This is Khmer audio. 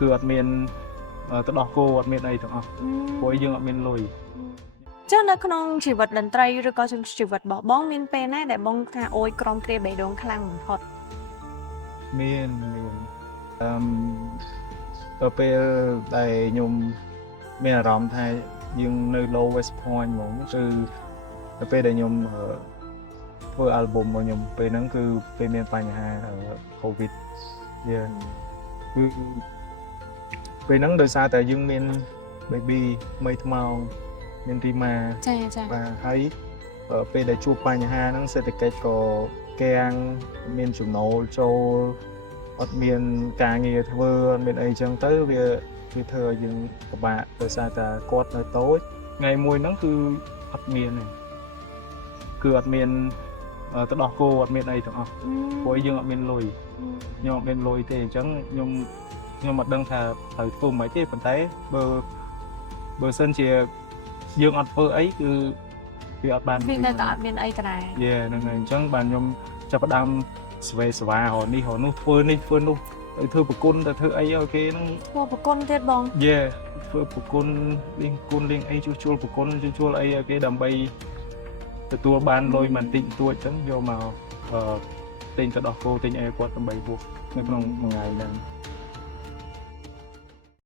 គឺអត់មានទៅដោះគោអត់មានអីទាំងអស់ព្រោះយើងអត់មានលុយ ចឹងនៅក្នុងជីវិតតន្ត្រីឬក៏ជីវិតរបស់បងមានពេលណាដែលបងថាអូយក្រុមគ្រាបេះដូងខ្លាំងបំផុត មានទៅពេលដែលខ្ញុំមានអារម្មណ៍ថាយើងនៅ lowest point ហ្មងគឺទៅពេលដែលខ្ញុំធ្វើ album របស់ខ្ញុំពេលហ្នឹងគឺពេលមានបញ្ហា COVID យើងគឺពេលហ្នឹងដោយសារតែយើងមាន baby ថ្មីថ្មោងមានទីម៉ា ចាចា បាទហើយពេលដែលជួបបញ្ហាហ្នឹងសេដ្ឋកិច្ចក៏កាំងមានចំណូលចូលអត់មានការងារធ្វើអត់មានអីចឹងទៅវាធ្វើឲ្យយើងពិបាកដោយសារតែគាត់នៅតូចថ្ងៃមួយហ្នឹងគឺអត់មានទេគឺអត់មានទៅដោះគោអត់មានអីទាំងអស់ព្រោះយើងអត់មានលុយខ្ញុំអត់មានលុយទេអញ្ចឹងខ្ញុំអត់ដឹងថាត្រូវធ្វើមិនទេប៉ុន្តែបើសិនជាយើងអត់ធ្វើអីគឺវាអត់បានវានៅតែអត់មានអីតារាយេ ហ្នឹងហើយអញ្ចឹងបានខ្ញុំចាប់ផ្ដើមស្វែងស្វារនេះរនោះធ្វើនេះធ្វើនោះទៅធ្វើប្រគុណទៅធ្វើអីឲ្យគេហ្នឹង ធ្វើប្រគុណទៀតបង ធ្វើប្រគុណលេងគុណលេងអីជួសជុលប្រគុណជួសជុលអីឲ្យគេដើម្បីទទួលបានលុយមិនតិចតួចចឹងយកមកទិញទៅដោះគោទិញអីគាត់ដើម្បីហួសនៅក្នុងមួយថ្ងៃហ្នឹង